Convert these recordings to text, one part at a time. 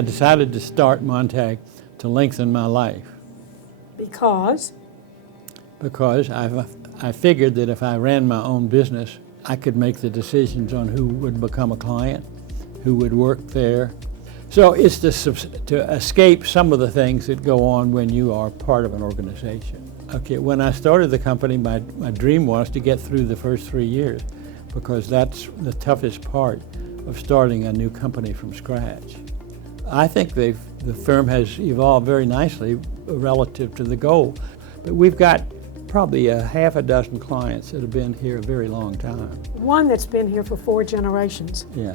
I decided to start Montag to lengthen my life. Because? Because I figured that if I ran my own business, I could make the decisions on who would become a client, who would work there. So it's to escape some of the things that go on when you are part of an organization. Okay, when I started the company, my dream was to get through the first 3 years, because that's the toughest part of starting a new company from scratch. I think the firm has evolved very nicely relative to the goal, but we've got probably a half a dozen clients that have been here a very long time. One that's been here for 4 generations. Yeah.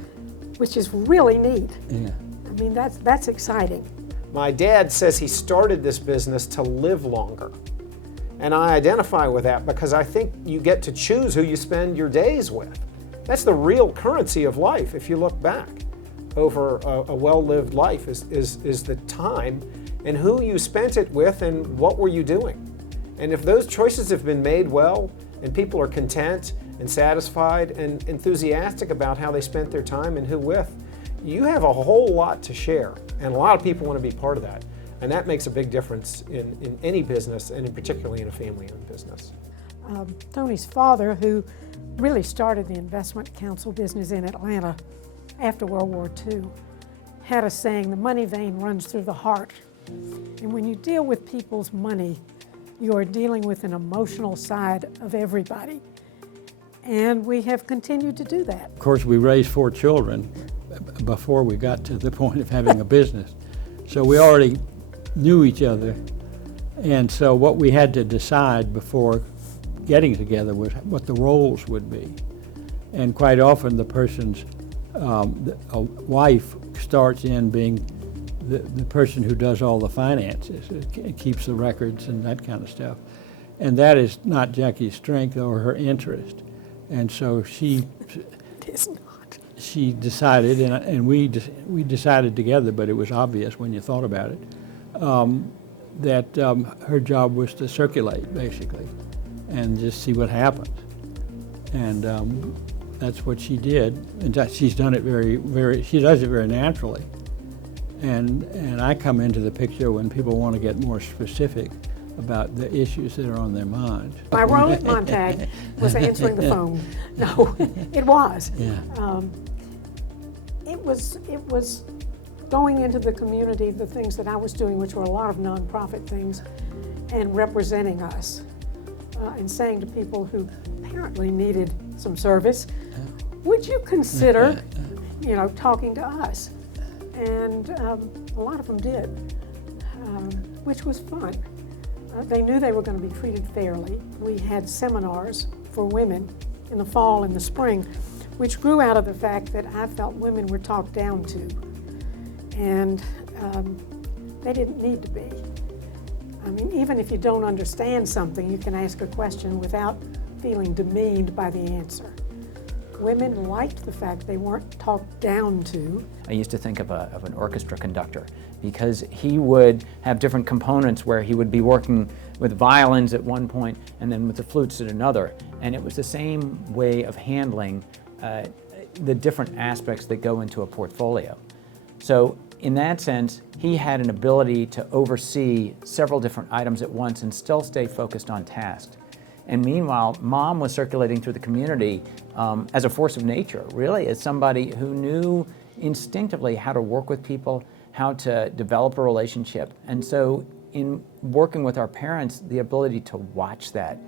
Which is really neat. Yeah. I mean, that's exciting. My dad says he started this business to live longer. And I identify with that because I think you get to choose who you spend your days with. That's the real currency of life if you look back over a well-lived life is the time and who you spent it with and what were you doing. And if those choices have been made well and people are content and satisfied and enthusiastic about how they spent their time and who with, you have a whole lot to share. And a lot of people want to be part of that. And that makes a big difference in any business, and in particularly in a family-owned business. Tony's father, who really started the investment counsel business in Atlanta after World War II, had a saying, the money vein runs through the heart. And when you deal with people's money, you are dealing with an emotional side of everybody. And we have continued to do that. Of course, we raised 4 children before we got to the point of having a business. So we already knew each other. And so what we had to decide before getting together was what the roles would be. And quite often the person's a wife starts in being the person who does all the finances, keeps the records and that kind of stuff. And that is not Jackie's strength or her interest. And so she decided, and we decided together, but it was obvious when you thought about it, that her job was to circulate, basically, and just see what happens. And that's what she did. And she's done it she does it very naturally. And I come into the picture when people want to get more specific about the issues that are on their mind. My role at Montag was answering the phone. No, it was. Yeah. It was going into the community, the things that I was doing, which were a lot of nonprofit things, and representing us, and saying to people who apparently needed some service, would you consider, talking to us? And a lot of them did, which was fun. They knew they were going to be treated fairly. We had seminars for women in the fall and the spring, which grew out of the fact that I felt women were talked down to. And they didn't need to be. I mean, even if you don't understand something, you can ask a question without feeling demeaned by the answer. Women liked the fact they weren't talked down to. I used to think of an orchestra conductor, because he would have different components where he would be working with violins at one point and then with the flutes at another. And it was the same way of handling the different aspects that go into a portfolio. So in that sense, he had an ability to oversee several different items at once and still stay focused on tasks. And meanwhile, Mom was circulating through the community as a force of nature, really, as somebody who knew instinctively how to work with people, how to develop a relationship. And so in working with our parents, the ability to watch that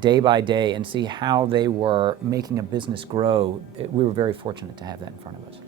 day by day and see how they were making a business grow, we were very fortunate to have that in front of us.